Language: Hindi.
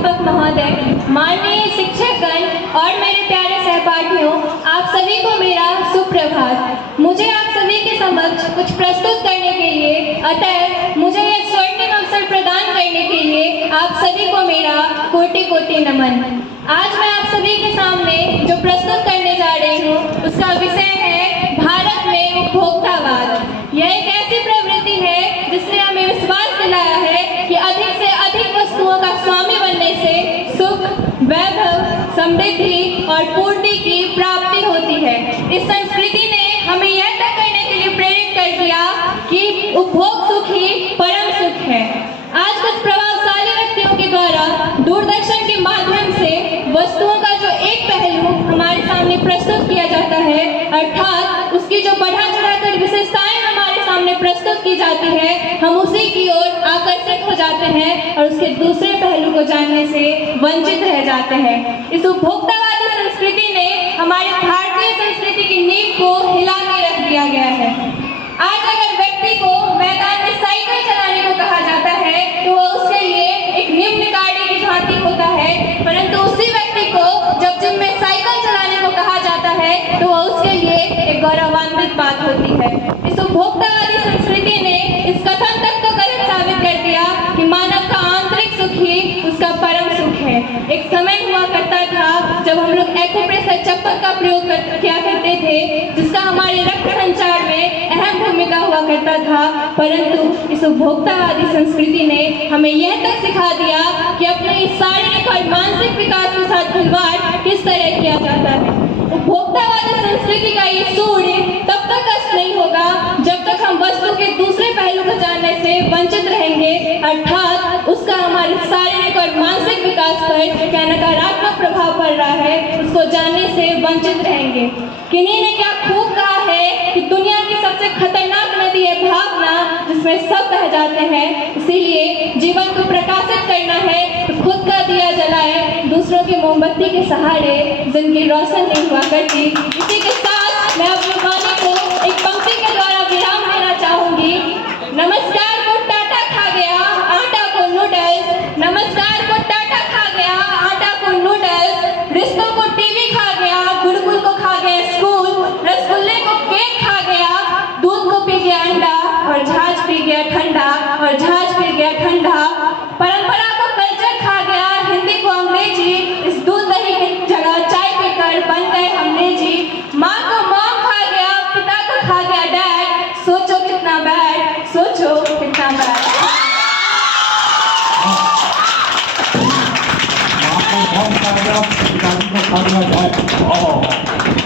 प्राध्यापक महोदय, माननीय शिक्षकगण और मेरे प्यारे सहपाठियों, आप सभी को मेरा सुप्रभात। मुझे आप सभी के समक्ष कुछ प्रस्तुत करने के लिए, अतः मुझे यह स्वर्णिम अवसर प्रदान करने के लिए आप सभी को मेरा कोटि कोटि नमन। आज मैं आप सभी के सामने जो प्रस्तुत करने जा रही हूँ उसका विषय है भारत में उपभोक्तावाद। यह एक ऐसी प्रवृत्ति है जिसने हमें विश्वास दिलाया है कि अधिक से अधिक वस्तुओं का स्वामी बनने से सुख, वैभव, समृद्धि और पूर्ति की प्राप्ति होती है। इस संस्कृति ने हमें यह तक करने के लिए प्रेरित कर दिया कि उपभोग सुख ही परम सुख है। आज कुछ प्रभावशाली व्यक्तियों के द्वारा दूरदर्शन के माध्यम से वस्तुओं का जो एक पहलू हमारे सामने प्रस्तुत किया जाता है, अर्थात उसकी जो बढ़ा चढ़ाकर विशेषताएं हमारे सामने प्रस्तुत की जाती है, हम उसी की ओर आकर्षित हो जाते हैं और उसके दूसरे पहलू को जानने से वंचित रह जाते हैं। इस उपभोक्तावादी संस्कृति ने हमारी भारतीय संस्कृति की नींव को हिला के रख दिया गया है। आज अगर व्यक्ति को मैदान में साइकिल चलाने को कहा जाता है तो वह उसके लिए एक निम्न कार्य की भांति होता है, परंतु उसी व्यक्ति को जब जिम में साइकिल चलाने को कहा जाता है तो वह उसके लिए एक गौरवान्वित बात होती है। इस उपभोक्तावादी संस्कृति ने इस कथन तक तो गलत साबित कर दिया कि मानव का आंतरिक सुख ही उसका परम सुख है। एक समय हुआ करता था जब हम लोग एक्यूप्रेशर चप्पल का प्रयोग किया करते थे, जिसका हमारे रक्त संचार में अहम भूमिका हुआ करता था, परंतु इस उपभोक्तावादी संस्कृति ने हमें यह तक सिखा दिया कि अपने इस शारीरिक और मानसिक विकास के साथ खिलवाड़ किस तरह किया जाता है। उपभोक्तावादी संस्कृति का ये सूर्य तब तक अस्त नहीं होगा जब तक हम वस्तु के दूसरे पहलू को जानने से वंचित रहेंगे, अर्थात उसका हमारे शारीरिक और मानसिक विकास पर क्या नकारात्मक प्रभाव पड़ रहा है उसको जानने से वंचित रहेंगे। किन्हीं ने क्या खूब कहा है कि दुनिया की सबसे खतरनाक नदी है भावना, जिसमें सब बह जाते हैं। इसीलिए जीवन को प्रकाशित करना है तो खुद का दिया जलाए, दूसरों की मोमबत्ती के सहारे जिंदगी रोशन नहीं हुआ करती। इसी के साथ मैं अपनी वाणी को एक पंक्ति के द्वारा विराम देना चाहूंगी। नमस्कार को टाटा खा गया आटा को नूडल्स, नमस्कार को टाटा खा गया आटा को नूडल्स, रिश्तों को टीवी खा गया, गुड़गुड़ को खा गया स्कूल, रसगुल्ले को केक खा गया, दूध को पी गया अंडा और झाज पी गया ठंडा और झाज पी गया ठंडा, परंपरा को कल्चर खा गया, हिंदी को अंग्रेजी, इस दूध दही की जगह चाय पीकर बन गए हमने जी, माँ को मॉम खा गया, पिता को खा गया डैड, सोचो कितना बैड, सोचो कितना बैड। माँ को मॉम खा गया, पिताजी को खा गया डैड।